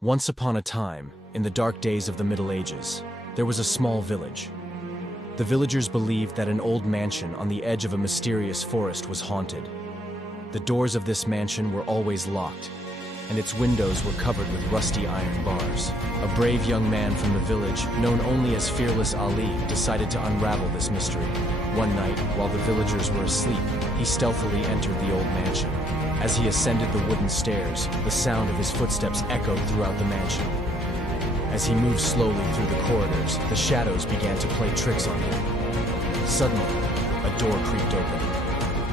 Once upon a time, in the dark days of the Middle Ages, there was a small village. The villagers believed that an old mansion on the edge of a mysterious forest was haunted. The doors of this mansion were always locked, and its windows were covered with rusty iron bars. A brave young man from the village, known only as Fearless Ali, decided to unravel this mystery. One night, while the villagers were asleep, he stealthily entered the old mansion. As he ascended the wooden stairs, the sound of his footsteps echoed throughout the mansion. As he moved slowly through the corridors, the shadows began to play tricks on him. Suddenly, a door creaked open.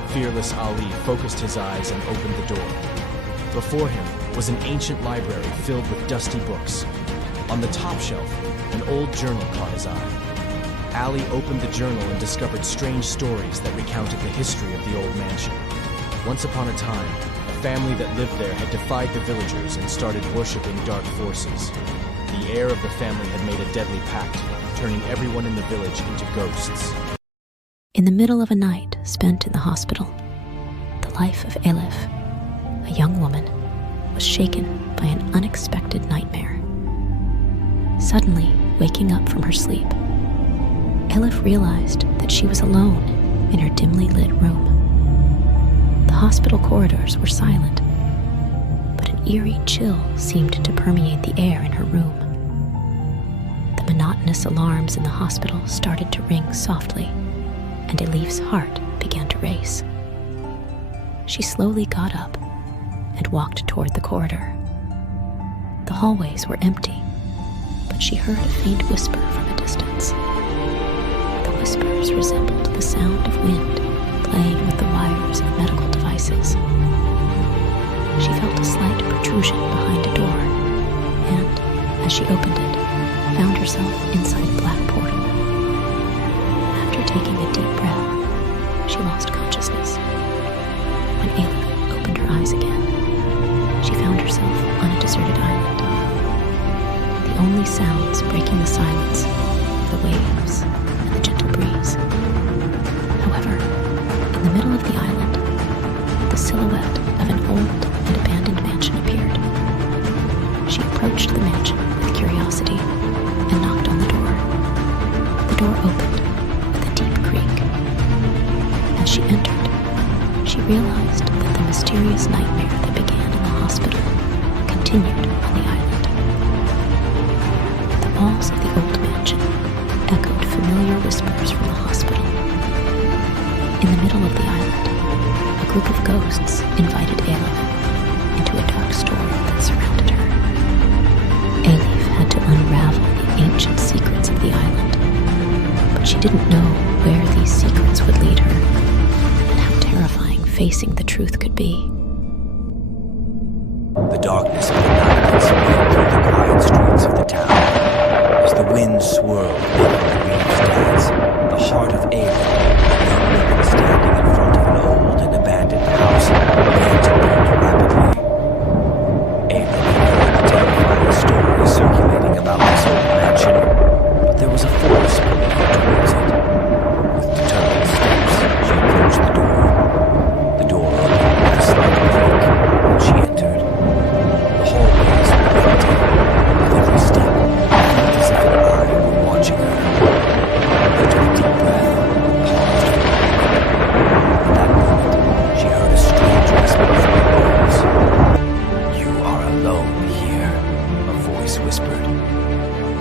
Fearless Ali focused his eyes and opened the door. Before him was an ancient library filled with dusty books. On the top shelf, an old journal caught his eye. Ali opened the journal and discovered strange stories that recounted the history of the old mansion. Once upon a time, a family that lived there had defied the villagers and started worshipping dark forces. The heir of the family had made a deadly pact, turning everyone in the village into ghosts. In the middle of a night spent in the hospital, the life of Elif, a young woman, was shaken by an unexpected nightmare. Suddenly, waking up from her sleep, Elif realized that she was alone in her dimly lit room. The hospital corridors were silent, but an eerie chill seemed to permeate the air in her room. The monotonous alarms in the hospital started to ring softly, and Elif's heart began to race. She slowly got up and walked toward the corridor. The hallways were empty, but she heard a faint whisper from a distance. The whispers resembled the sound of wind playing with the wires of medical devices. She felt a slight protrusion behind a door, and, as she opened it, found herself inside a black portal. After taking a deep breath, she lost consciousness. When Elif opened her eyes again, she found herself on a deserted island. The only sounds breaking the silence were the waves and the gentle breeze. However, in the middle of the island, the silhouette of an old and abandoned mansion appeared. She approached the mansion with curiosity and knocked on the door. The door opened with a deep creak. As she entered, she realized that the mysterious nightmare that began in the hospital continued on the island. The walls of the old mansion echoed familiar whispers from the hospital. In the middle of the island, a group of ghosts invited Elif into a dark story that surrounded her. Elif had to unravel the ancient secrets of the island, but she didn't know where these secrets would lead her, and how terrifying facing the truth could be. The darkness of the night had spread through the quiet streets of the town. As the wind swirled, making the leaves dance, the heart of Elif, a young woman standing in front of an old and abandoned house, began to beat rapidly. Elif had heard the terrifying stories circulating about this old mansion, but there was a force pulling her towards it. With determined steps, she approached the door. The door opened with a slight creak, and she entered. The hallways were empty. With every step, it felt as if an eye were watching her. She took a deep breath and paused for a moment. At that moment, she heard a strange whisper from the walls. "You are alone here," a voice whispered.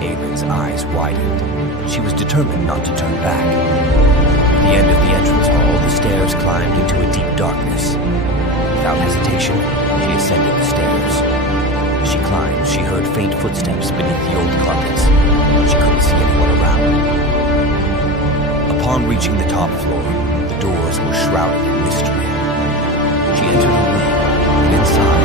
Aben's eyes widened. She was determined not to turn back. At the end of the entrance hall, the stairs climbed into a deep darkness. Without hesitation, she ascended the stairs. As she climbed, she heard faint footsteps beneath the old carpets, but she couldn't see anyone around. Upon reaching the top floor, the doors were shrouded in mystery. She entered a room, and inside,